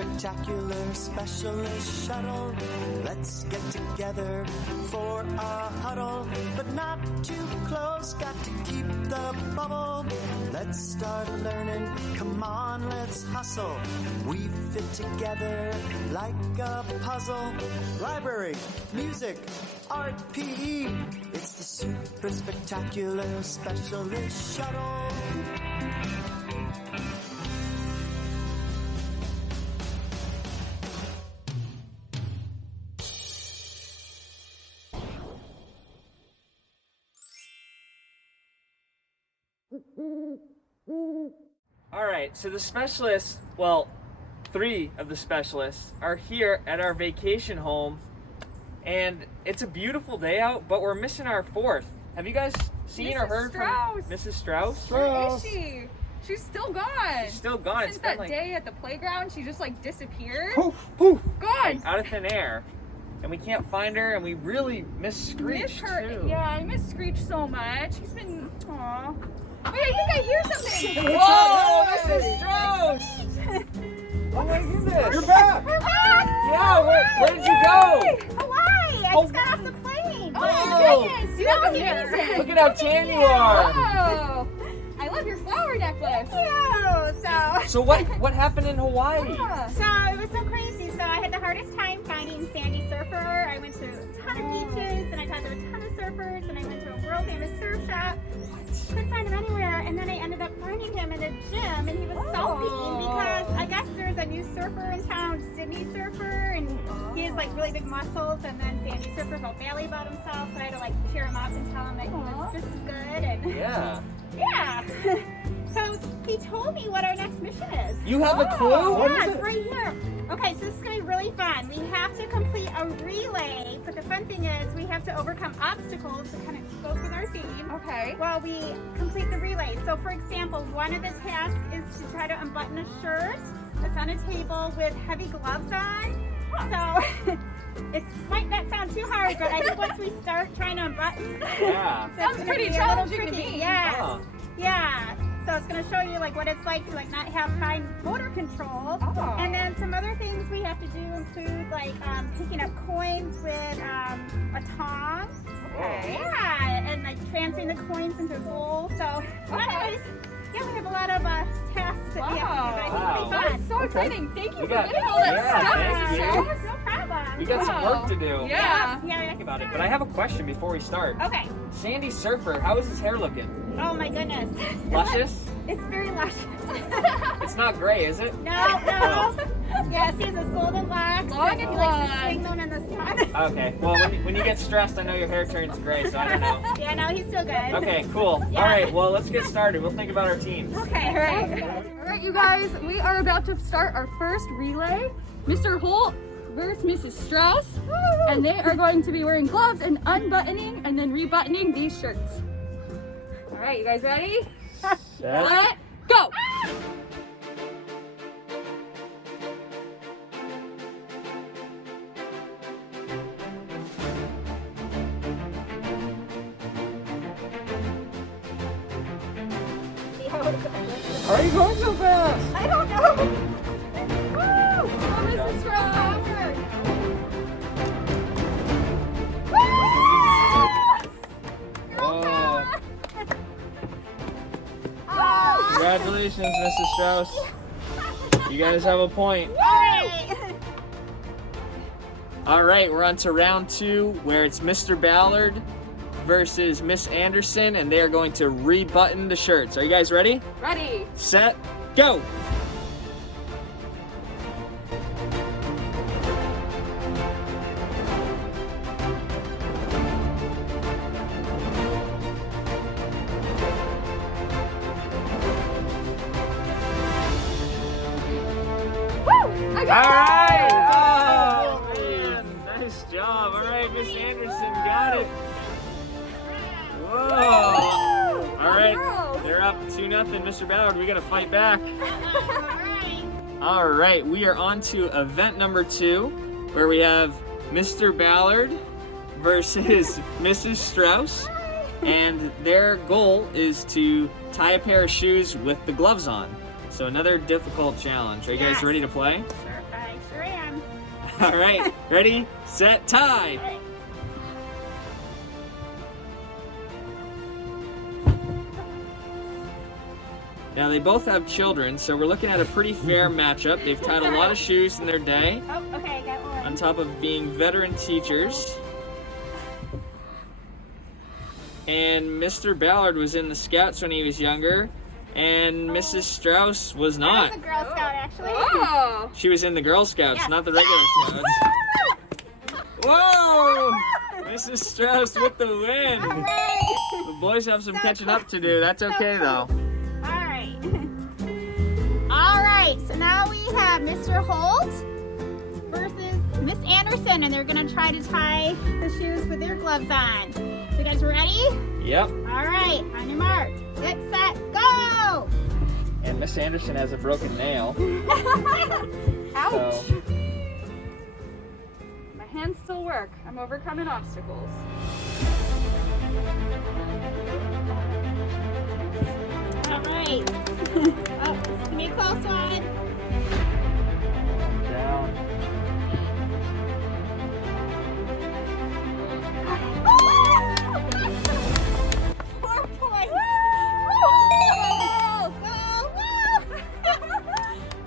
spectacular specialist shuttle. Let's get together for a huddle, but not too close, got to keep the bubble. Let's start learning, come on, let's hustle. We fit together like a puzzle. Library, music, art, PE. It's the super spectacular specialist shuttle. All right, so the specialists, well, 3 of the specialists are here at our vacation home, and it's a beautiful day out, but we're missing our 4th. Have you guys seen or heard from Mrs. Strauss? Where is she? She's still gone. She's still gone. Since that day at the playground, she just like disappeared. Poof, poof. Gone. Out of thin air. And we can't find her, and we really miss Screech, Miss her. too. Yeah, I miss Screech so much. He's been, aw. Wait, I think I hear something. Whoa, Mrs. Strauss! Oh my goodness. You're back! We're back! Yeah, where did you go? Hawaii! I just got off the plane. Oh my goodness, you look amazing. Look at how tan you are. Oh, I love your flower necklace. So what happened in Hawaii? So it was so crazy. So I had the hardest time finding Sandy Surfer. I went to a ton of beaches and I talked to a ton of surfers and I went to a world famous surf shop. Couldn't find him anywhere, and then I ended up finding him in a gym, and he was sulking because I guess there's a new surfer in town, Sydney Surfer, and he has like really big muscles, and then Sandy Surfer felt badly about himself, so I had to like cheer him up and tell him that he was just as good, and Yeah. So he told me what our next mission is. You have a clue? Yeah, it's right here. Okay, so this is going to be really fun. We have to complete a relay, but the fun thing is we have to overcome obstacles that kind of goes with our theme. Okay. While we complete the relay. So for example, one of the tasks is to try to unbutton a shirt that's on a table with heavy gloves on. So it might not sound too hard, but I think once we start trying to unbutton, Yeah. Sounds pretty challenging to me. Yes. Huh. Yeah. So it's going to show you like what it's like to like not have fine motor control. Oh. And then some other things we have to do include like picking up coins with a tong. Okay. Yeah, and like transferring the coins into a bowl. So anyways, yeah, we have a lot of tasks that we have to do, but I think it'll be fun. That's so exciting. Thank you We for got- getting all that yeah, stuff, thank Mrs. you. Strauss. No problem. We got some work to do. Yeah. Yeah, Think about it. But I have a question before we start. Okay. Sandy Surfer, how is his hair looking? Oh my goodness. Luscious? It's very luscious. It's not gray, is it? No. Yeah, see, his golden locks. Long and and he likes to blonde. swing them in the sun. Okay. Well, when you get stressed, I know your hair turns gray, so I don't know. Yeah, no, he's still good. Okay, cool. Yeah. All right, well, let's get started. We'll think about our teams. Okay. All right. All right, you guys, we are about to start our first relay. Mr. Holt versus Mrs. Strauss. And they are going to be wearing gloves and unbuttoning and then rebuttoning these shirts. All right, you guys ready? Set, go! How are you going so fast? I don't know. Woo! Oh, Mrs. Strauss! Whoa. Congratulations, Mrs. Strauss. You guys have a point. All right, we're on to round 2, where it's Mr. Ballard versus Miss Anderson, and they are going to rebutton the shirts. Are you guys ready? Ready? Set, go! I All got right! Oh, man, nice job. All right, Miss Anderson got it. Whoa! All right, they're up 2-0. Mr. Ballard, we got to fight back. All right, we are on to event number 2, where we have Mr. Ballard versus Mrs. Strauss, and their goal is to tie a pair of shoes with the gloves on. So another difficult challenge. Are you guys Yes. ready to play? Sure, I sure am. All right, ready, set, tie. All right. Now they both have children, so we're looking at a pretty fair matchup. They've tied a lot of shoes in their day, Oh, okay, I got one. on top of being veteran teachers. And Mr. Ballard was in the Scouts when he was younger, and Mrs. Strauss was I not. was a Girl Scout, actually. Oh! She was in the Girl Scouts, Yes. not the regular Scouts. Whoa! Mrs. Strauss with the win. All right. The boys have some catching up to do. That's okay though. All right. All right, so now we have Mr. Holt versus Miss Anderson, and they're gonna try to tie the shoes with their gloves on. So you guys ready? Yep. All right, on your mark, get set, go! And Miss Anderson has a broken nail. Ouch! So My hands still work. I'm overcoming obstacles. All right. Oh, this is gonna be a close one. down. 4 points.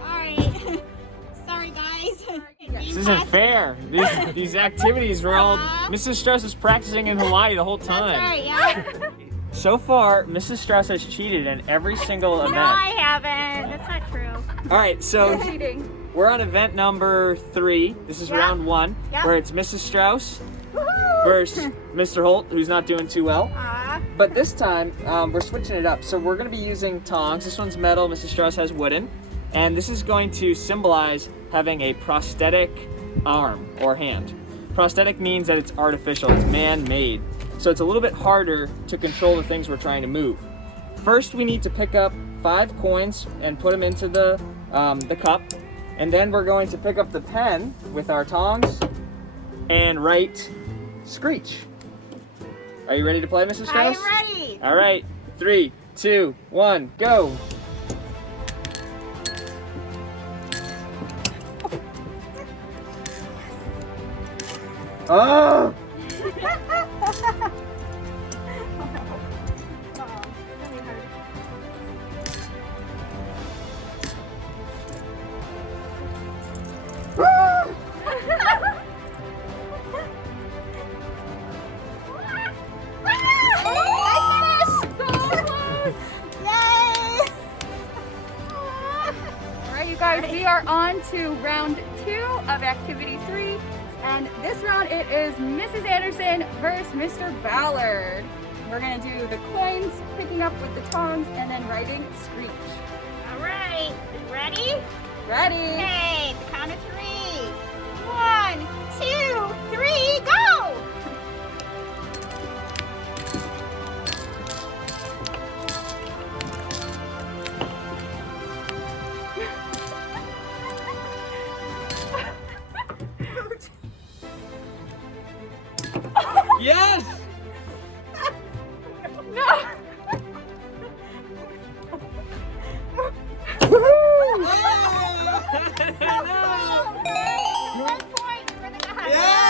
All right. Sorry, guys. This isn't fair. These activities were all. Mrs. Strauss is practicing in Hawaii the whole That's time. right, yeah. So far, Mrs. Strauss has cheated in every single event. No, I haven't. That's not true. All right, so Cheating. we're on event number 3. This is Yeah. round 1, Yeah. where it's Mrs. Strauss Woohoo! versus Mr. Holt, who's not doing too well. Aw. But this time, we're switching it up. So we're going to be using tongs. This one's metal. Mrs. Strauss has wooden. And this is going to symbolize having a prosthetic arm or hand. Prosthetic means that it's artificial. It's man-made. So it's a little bit harder to control the things we're trying to move. First, we need to pick up 5 coins and put them into the cup. And then we're going to pick up the pen with our tongs and write Screech. Are you ready to play, Mrs. Strauss? I'm ready. All right, 3, 2, 1, go. Oh! All right, you guys, we are on to round 2 of activity 3. And this round, it is Mrs. Anderson versus Mr. Ballard. We're gonna do the coins, picking up with the tongs, and then writing Screech. All right. Ready? Ready? Okay. The count of 3. 1, 2, 3, go! Yes! No! No! 1 point for the guy. Yeah!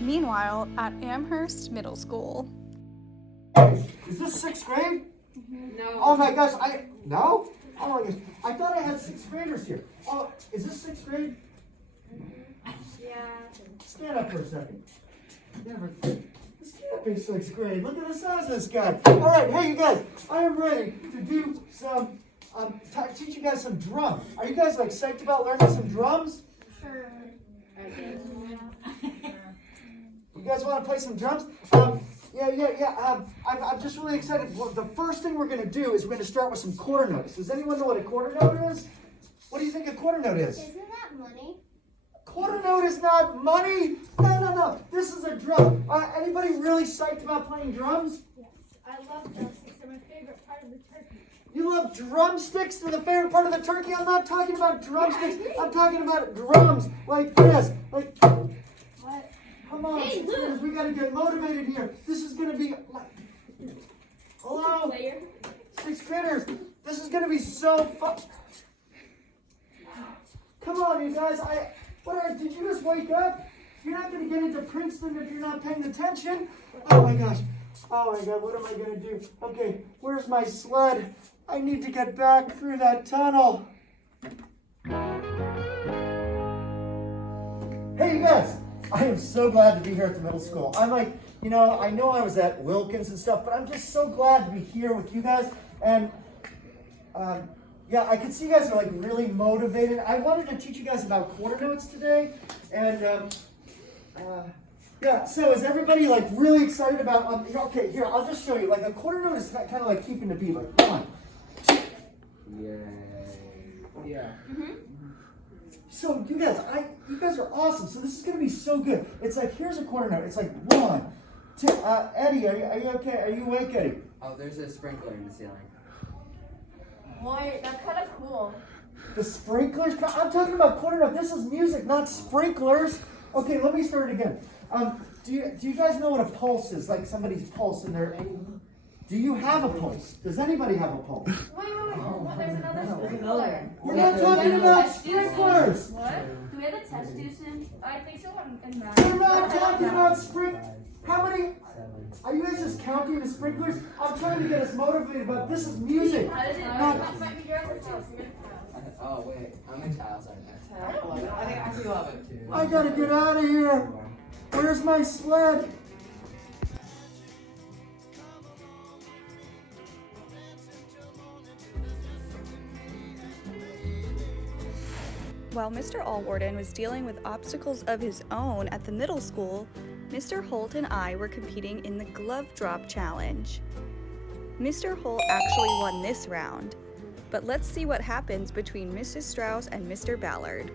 Meanwhile, at Amherst Middle School. Is this 6th grade? No. Oh my gosh, no? Oh my gosh, I thought I had 6th graders here. Oh, is this 6th grade? Yeah. Stand up for a second. Never. This can't be 6th grade. Look at the size of this guy. All right, hey you guys, I am ready to do some, teach you guys some drums. Are you guys like psyched about learning some drums? Sure. You guys want to play some drums? Yeah. I'm just really excited. Well, the first thing we're going to do is we're going to start with some quarter notes. Does anyone know what a quarter note is? What do you think a quarter note is? Isn't that money? Quarter note is not money. No. This is a drum. Anybody really psyched about playing drums? Yes. I love drumsticks. They're my favorite part of the turkey. You love drumsticks? They're the favorite part of the turkey? I'm not talking about drumsticks. I'm talking about drums like this. Like, What? Come on, sixth graders, we gotta get motivated here. This is gonna be like, hello, sixth graders. This is gonna be so fun. Come on, you guys. Did you just wake up? You're not gonna get into Princeton if you're not paying attention. Oh my gosh. Oh my God, what am I gonna do? Okay, where's my sled? I need to get back through that tunnel. Hey, you guys. I am so glad to be here at the middle school. I'm like, I know I was at Wilkins and stuff, but I'm just so glad to be here with you guys. And yeah, I could see you guys are like really motivated. I wanted to teach you guys about quarter notes today. And yeah, so is everybody like really excited about, okay, here, I'll just show you. Like a quarter note is kind of like keeping the beat, like 1, 2. Yeah. So you guys are awesome. So this is gonna be so good. It's like, here's a quarter note. It's like 1, 2. Eddie, are you okay? Are you awake, Eddie? Oh, there's a sprinkler in the ceiling. Boy, that's kind of cool. The sprinklers? I'm talking about quarter note. This is music, not sprinklers. Okay, let me start it again. Do you guys know what a pulse is? Like somebody's pulse in their. Do you have a pulse? Does anybody have a pulse? Wait. There's another sprinkler. We're not talking about sprinklers. What? Do we have a test too soon? I think so in math. We're not talking about How many? Are you guys just counting the sprinklers? I'm trying to get us motivated, but this is music. Oh, wait. I'm in tiles right now. I think I actually love it too. I gotta get out of here. Where's my sled? While Mr. Allwarden was dealing with obstacles of his own at the middle school, Mr. Holt and I were competing in the glove drop challenge. Mr. Holt actually won this round, but let's see what happens between Mrs. Strauss and Mr. Ballard.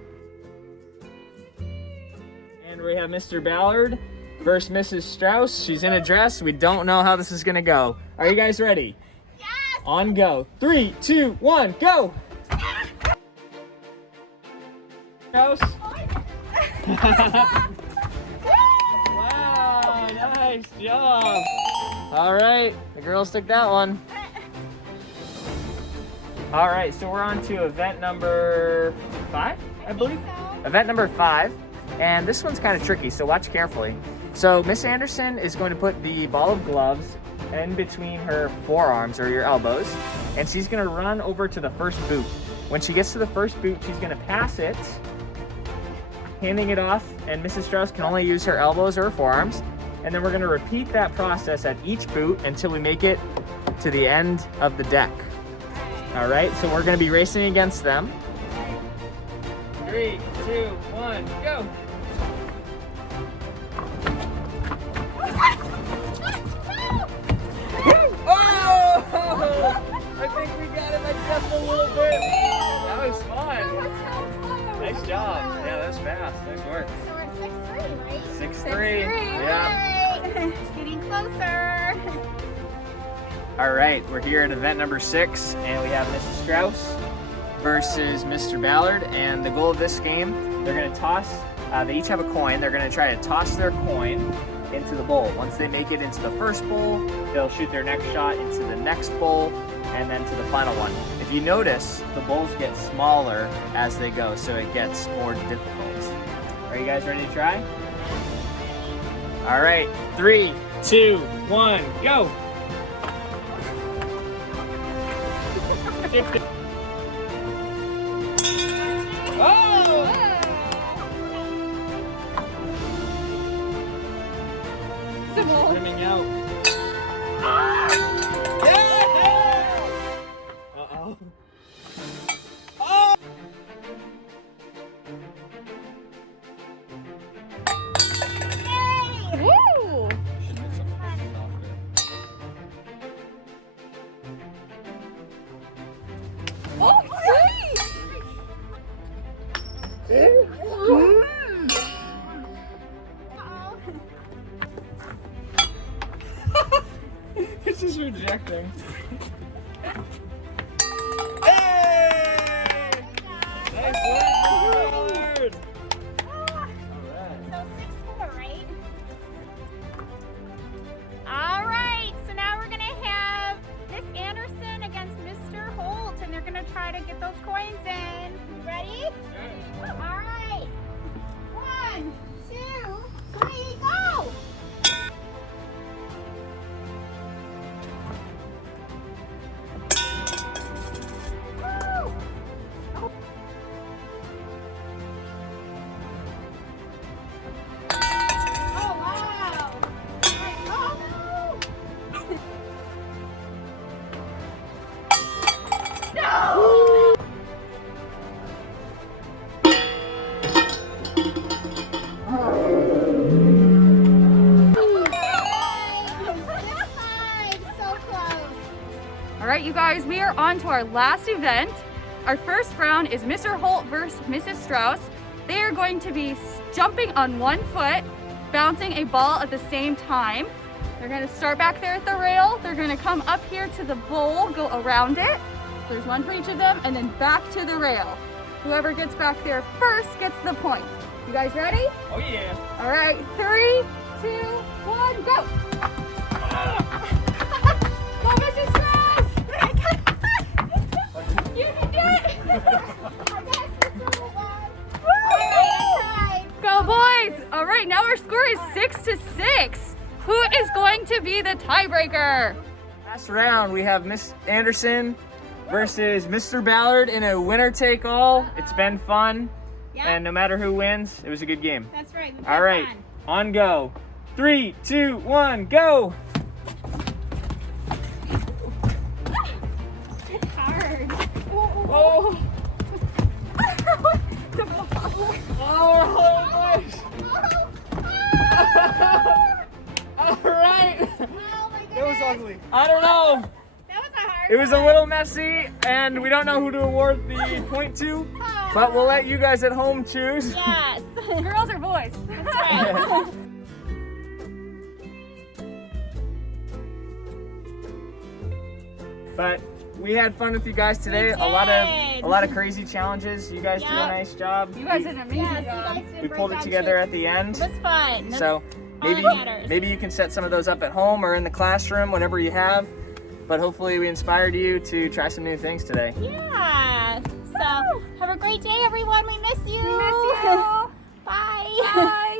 And we have Mr. Ballard versus Mrs. Strauss. She's in a dress. We don't know how this is gonna go. Are you guys ready? Yes! On go. 3, 2, 1, go! Strauss. Wow, nice job. All right, the girls took that one. All right, so we're on to event number 5, I believe. Event number 5, and this one's kind of tricky, so watch carefully. So Miss Anderson is going to put the ball of gloves in between her forearms or your elbows, and she's going to run over to the first boot. When she gets to the first boot, she's going to pass it, handing it off, and Mrs. Strauss can only use her elbows or her forearms. And then we're going to repeat that process at each boot until we make it to the end of the deck. All right, so we're going to be racing against them. 3, 2, 1, go! Oh! I think we got it like just a little bit. That was fun. Nice job. Yeah, that was fast. Nice work. So we're 6-3, right? 6-3. Yeah. Right. Getting closer. All right, we're here at event number 6, and we have Mrs. Strauss versus Mr. Ballard. And the goal of this game, they're going to toss. They each have a coin. They're going to try to toss their coin into the bowl. Once they make it into the first bowl, they'll shoot their next shot into the next bowl, and then to the final one. If you notice, the bowls get smaller as they go, so it gets more difficult. Are you guys ready to try? All right, 3, 2, 1, go! Oh! Rimming out. Yeah! Uh-oh. Oh! Woo! Oh, sweet! It's just rejecting. Hey! Nice work, Mr. Ballard! So 6-4, right? gonna try to get those coins in. You ready? All right. 1, 2, 3, go! Woo! Oh, wow. Oh, no. No! So close. All right, you guys, we are on to our last event. Our first round is Mr. Holt versus Mrs. Strauss. They are going to be jumping on one foot, bouncing a ball at the same time. They're gonna start back there at the rail. They're gonna come up here to the bowl, go around it. There's one for each of them, and then back to the rail. Whoever gets back there first gets the point. You guys ready? Oh yeah. All right, 3, 2, 1, go! Go, Mrs. Strauss! You can do it! Go, boys! All right, now our score is 6-6. Who is going to be the tiebreaker? Last round, we have Miss Anderson versus Mr. Ballard in a winner-take-all. It's been fun, Yeah, and no matter who wins, it was a good game. that's right. We've All had right, fun. on go. 3, 2, 1, go! It's hard. Oh! Oh my gosh! All right. Oh my goodness. That was ugly. I don't know. That was a hard It was a one. little messy, and we don't know who to award the point to, but we'll let you guys at home choose. Yes. Girls or boys? That's right. But we had fun with you guys today. We A did. lot of crazy challenges. You guys did a Yep. nice job. You guys did an amazing Yes, you job. guys did a We great pulled it job, together too. at the end. It was fun. That's So all maybe that matters. maybe you can set some of those up at home or in the classroom, whatever you have. But hopefully we inspired you to try some new things today. Yeah. So have a great day, everyone. We miss you. We miss you. Bye. Bye.